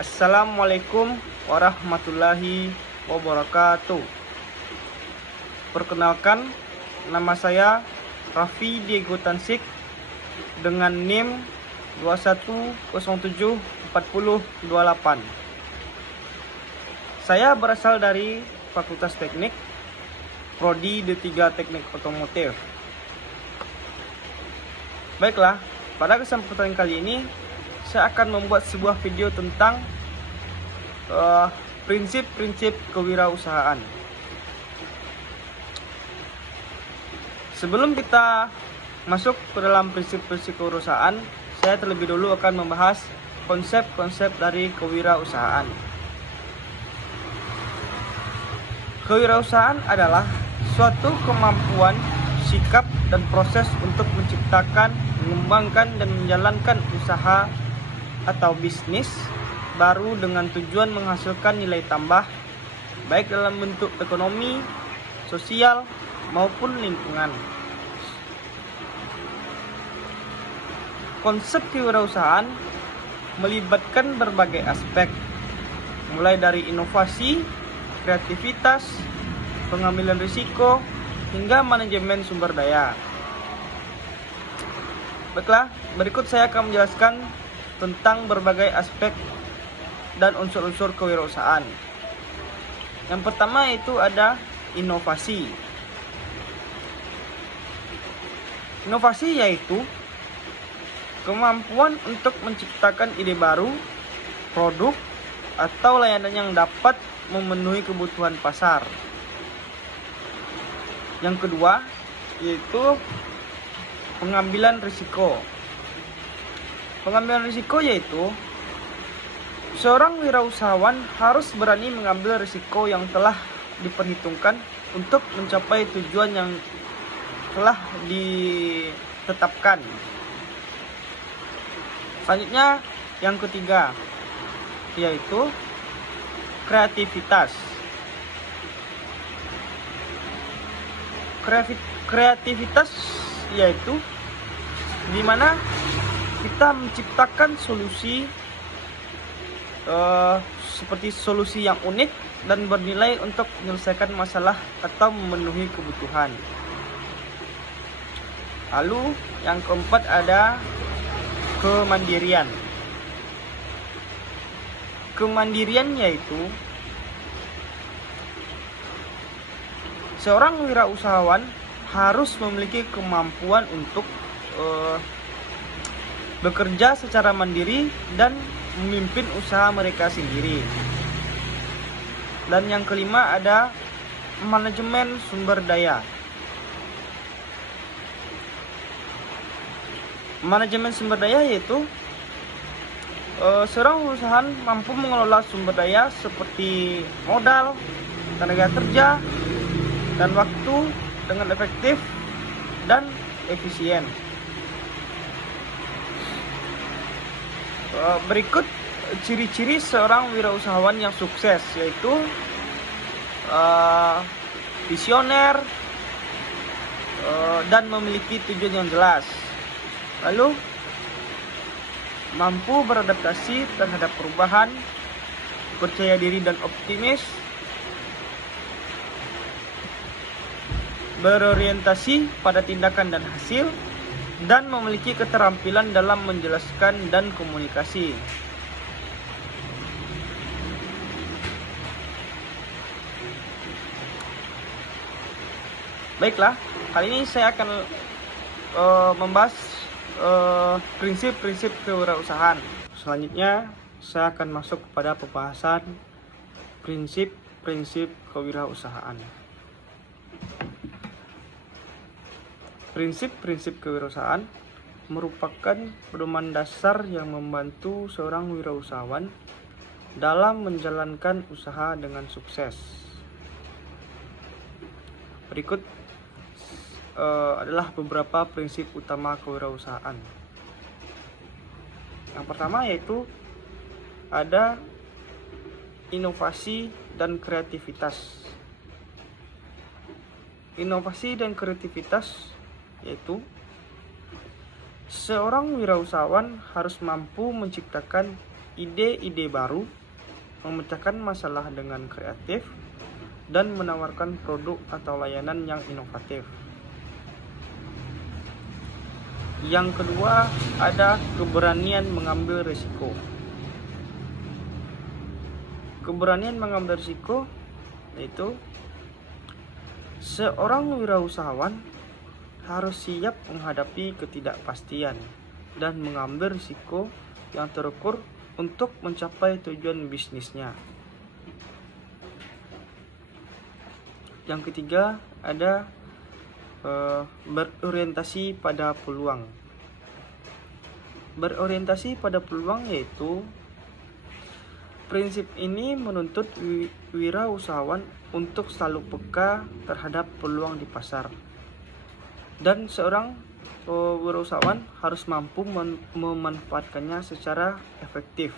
Assalamualaikum warahmatullahi wabarakatuh. Perkenalkan, nama saya Raffi Diego Tansik dengan NIM 21074028. Saya berasal dari Fakultas Teknik, Prodi D3 Teknik Otomotif. Baiklah, pada kesempatan kali ini saya akan membuat sebuah video tentang prinsip-prinsip kewirausahaan. Sebelum kita masuk ke dalam prinsip-prinsip kewirausahaan, saya terlebih dulu akan membahas konsep-konsep dari kewirausahaan. Kewirausahaan adalah suatu kemampuan, sikap, dan proses untuk menciptakan, mengembangkan, dan menjalankan usaha atau bisnis baru dengan tujuan menghasilkan nilai tambah baik dalam bentuk ekonomi, sosial, maupun lingkungan. Konsep kewirausahaan melibatkan berbagai aspek, mulai dari inovasi, kreativitas, pengambilan risiko, hingga manajemen sumber daya. Baiklah, berikut saya akan menjelaskan tentang berbagai aspek dan unsur-unsur kewirausahaan. Yang pertama itu ada inovasi. Inovasi yaitu kemampuan untuk menciptakan ide baru, produk, atau layanan yang dapat memenuhi kebutuhan pasar. Yang kedua yaitu pengambilan risiko. Pengambilan risiko yaitu seorang wirausahawan harus berani mengambil risiko yang telah diperhitungkan untuk mencapai tujuan yang telah ditetapkan. Selanjutnya, yang ketiga yaitu kreativitas. Kreativitas yaitu di mana kita menciptakan solusi seperti solusi yang unik dan bernilai untuk menyelesaikan masalah atau memenuhi kebutuhan. Lalu yang keempat ada kemandirian. Kemandirian yaitu seorang wirausahawan harus memiliki kemampuan untuk bekerja secara mandiri dan memimpin usaha mereka sendiri. Dan yang kelima ada manajemen sumber daya. Manajemen sumber daya yaitu seorang usaha mampu mengelola sumber daya seperti modal, tenaga kerja, dan waktu dengan efektif dan efisien. Berikut ciri-ciri seorang wirausahawan yang sukses yaitu visioner dan memiliki tujuan yang jelas. Lalu mampu beradaptasi terhadap perubahan, percaya diri dan optimis, berorientasi pada tindakan dan hasil, dan memiliki keterampilan dalam menjelaskan dan komunikasi. Baiklah, kali ini saya akan membahas prinsip-prinsip kewirausahaan. Selanjutnya, saya akan masuk kepada pembahasan prinsip-prinsip kewirausahaan. Prinsip-prinsip kewirausahaan merupakan pedoman dasar yang membantu seorang wirausahawan dalam menjalankan usaha dengan sukses. Berikut adalah beberapa prinsip utama kewirausahaan. Yang pertama yaitu ada inovasi dan kreativitas. Inovasi dan kreativitas yaitu seorang wirausahawan harus mampu menciptakan ide-ide baru, memecahkan masalah dengan kreatif, dan menawarkan produk atau layanan yang inovatif. Yang kedua, ada keberanian mengambil risiko. Keberanian mengambil risiko yaitu seorang wirausahawan harus siap menghadapi ketidakpastian dan mengambil risiko yang terukur untuk mencapai tujuan bisnisnya. Yang ketiga, ada berorientasi pada peluang. Berorientasi pada peluang yaitu prinsip ini menuntut wirausahawan untuk selalu peka terhadap peluang di pasar. Dan seorang wirausahawan harus mampu memanfaatkannya secara efektif.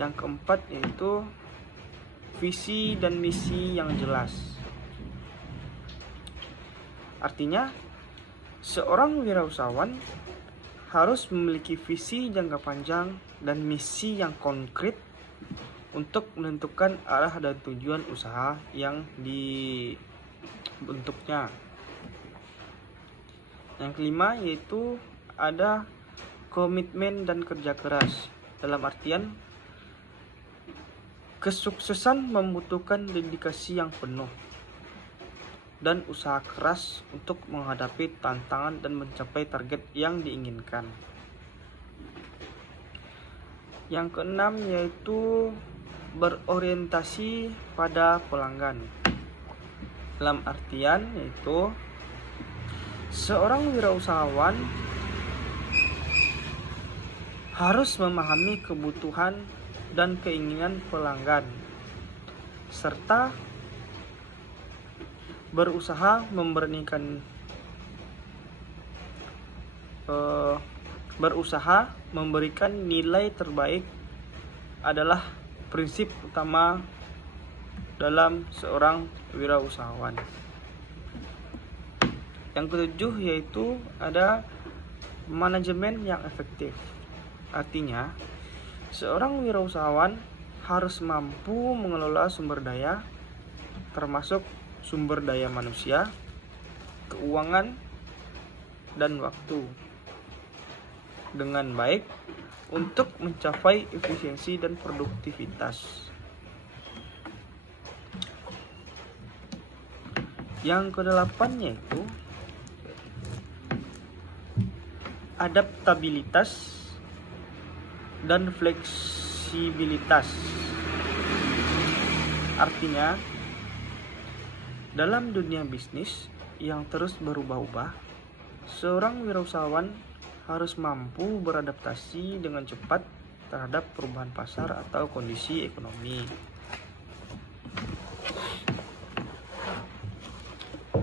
Yang keempat yaitu visi dan misi yang jelas. Artinya, seorang wirausahawan harus memiliki visi jangka panjang dan misi yang konkret untuk menentukan arah dan tujuan usaha yang dibentuknya. Yang kelima yaitu ada komitmen dan kerja keras. Dalam artian, kesuksesan membutuhkan dedikasi yang penuh dan usaha keras untuk menghadapi tantangan dan mencapai target yang diinginkan. Yang keenam yaitu berorientasi pada pelanggan. Dalam artian yaitu seorang wirausahawan harus memahami kebutuhan dan keinginan pelanggan serta berusaha memberikan nilai terbaik adalah prinsip utama dalam seorang wirausahawan. Yang ketujuh yaitu ada manajemen yang efektif. Artinya, seorang wirausahawan harus mampu mengelola sumber daya, termasuk sumber daya manusia, keuangan, dan waktu dengan baik untuk mencapai efisiensi dan produktivitas. Yang kedelapan yaitu adaptabilitas dan fleksibilitas. Artinya, dalam dunia bisnis yang terus berubah-ubah, seorang wirausahawan harus mampu beradaptasi dengan cepat terhadap perubahan pasar atau kondisi ekonomi.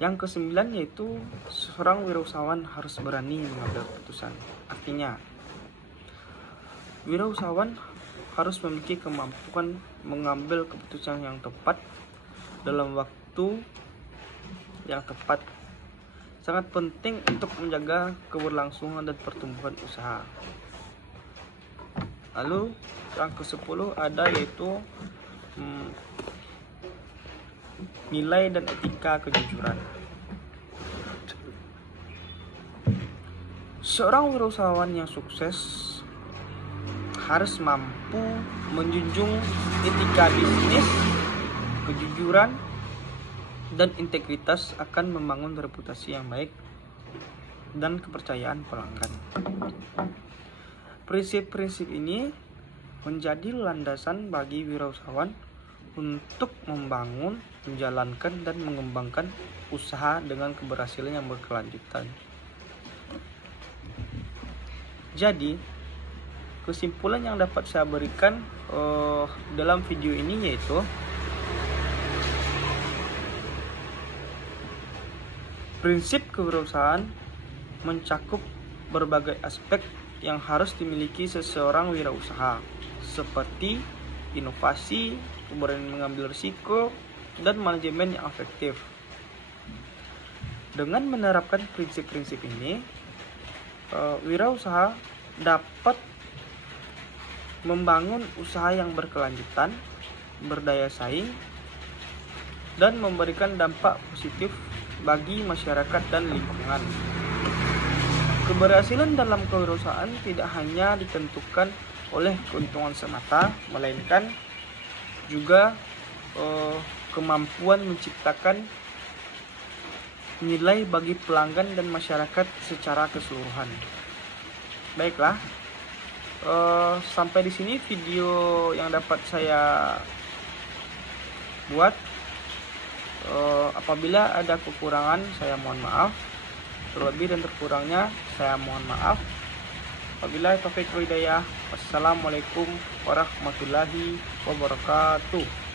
Yang kesembilan yaitu seorang wirausahawan harus berani mengambil keputusan. Artinya, wirausahawan harus memiliki kemampuan mengambil keputusan yang tepat dalam waktu yang tepat. Sangat penting untuk menjaga keberlangsungan dan pertumbuhan usaha. Lalu yang ke-10 ada yaitu nilai dan etika kejujuran. Seorang wirausahawan yang sukses harus mampu menjunjung etika bisnis, kejujuran, dan integritas akan membangun reputasi yang baik dan kepercayaan pelanggan. Prinsip-prinsip ini menjadi landasan bagi wirausahawan untuk membangun, menjalankan, dan mengembangkan usaha dengan keberhasilan yang berkelanjutan. Jadi, kesimpulan yang dapat saya berikan dalam video ini yaitu prinsip kewirausahaan mencakup berbagai aspek yang harus dimiliki seseorang wirausaha, seperti inovasi, keberanian mengambil risiko, dan manajemen yang efektif. Dengan menerapkan prinsip-prinsip ini, wirausaha dapat membangun usaha yang berkelanjutan, berdaya saing, dan memberikan dampak positif bagi masyarakat dan lingkungan. Keberhasilan dalam kewirausahaan tidak hanya ditentukan oleh keuntungan semata, melainkan juga kemampuan menciptakan nilai bagi pelanggan dan masyarakat secara keseluruhan. Baiklah, sampai di sini video yang dapat saya buat. Apabila ada kekurangan, saya mohon maaf. Terlebih dan terkurangnya, saya mohon maaf. Wabillahi taufiq wal hidayah. Wassalamualaikum warahmatullahi wabarakatuh.